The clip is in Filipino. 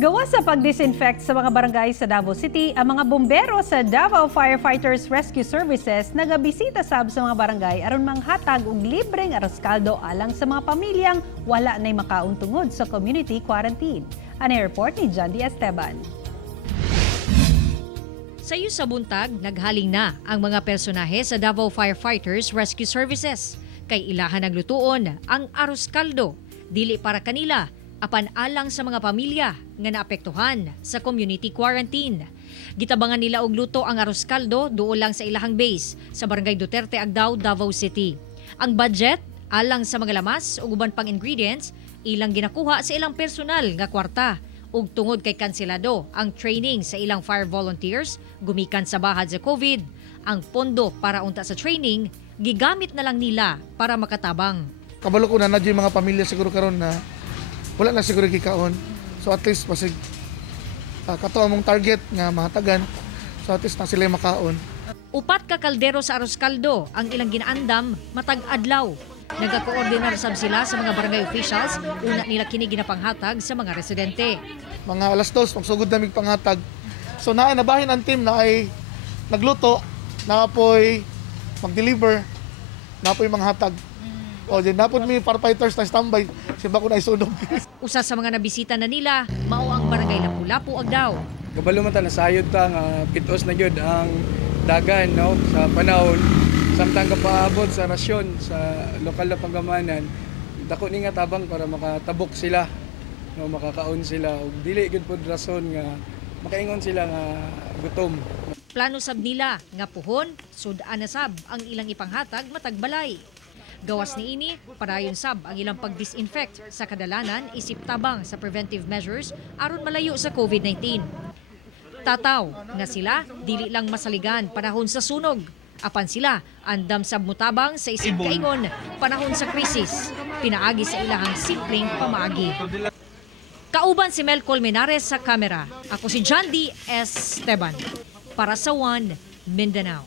Gawas sa pag-disinfect sa mga barangay sa Davao City, ang mga bombero sa Davao Firefighters Rescue Services nagabisita sab sa mga barangay aron manghatag og libreng aros kaldo alang sa mga pamilyang wala nay makaon tungod sa community quarantine. Ang report ni John D. Esteban. Sayo sa buntag, naghaling na ang mga personahe sa Davao Firefighters Rescue Services. Kay ilahan naglutuon ang aros kaldo, dili para kanila, apan alang sa mga pamilya nga naapektuhan sa community quarantine. Gitabangan nila og luto ang aros kaldo duol lang sa ilahang base sa barangay Duterte, Agdao, Davao City. Ang budget alang sa mga lamas ug uban pang ingredients ilang ginakuha sa ilang personal nga kwarta ug tungod kay kanselado ang training sa ilang fire volunteers gumikan sa bahad sa COVID. Ang pondo para unta sa training gigamit na lang nila para makatabang. Kabalo ko na yung mga pamilya siguro karon na wala na siguro gikaon. So at least pasig kato among target nga mahatagan. So at least na sila makaon. Upat ka kaldero sa aros kaldo ang ilang ginaandam matag adlaw. Nagka-coordinar sab sila sa mga barangay officials, una nila kini ginapanghatag sa mga residente. Mga alas 2 magsugod na mig panghatag. So nabahin ang team na ay nagluto, naapoy mag-deliver, naapoy manghatag. O din napod mi firefighters na standby, simba ko na isunog. Usa sa mga nabisita na nila, mao ang barangay Lapu-Lapu, Agdao. Kabalo man ta nasayod ta nga pitos na gyud ang dagan no sa panahon samtang kapaabot sa rasyon sa lokal na pagamanan. Dako ni nga tabang para makatabok sila, no makakaon sila ug dili gyud pod rason nga makaingon sila nga gutom. Plano sab nila nga puhon, sud-an na sab ang ilang ipanghatag matag balay. Gawas ni ini, padayon sab ang ilang pag-disinfect sa kadalanan isip tabang sa preventive measures aron malayo sa Covid-19. Tataw nga sila dili lang masaligan panahon sa sunog, apan sila andam sab mutabang sa isip kaingon panahon sa krisis, pinaagi sa ilahang simpleng pamaagi. Kauban si Mel Colmenares sa kamera. Ako si John D. Esteban para sa One Mindanao.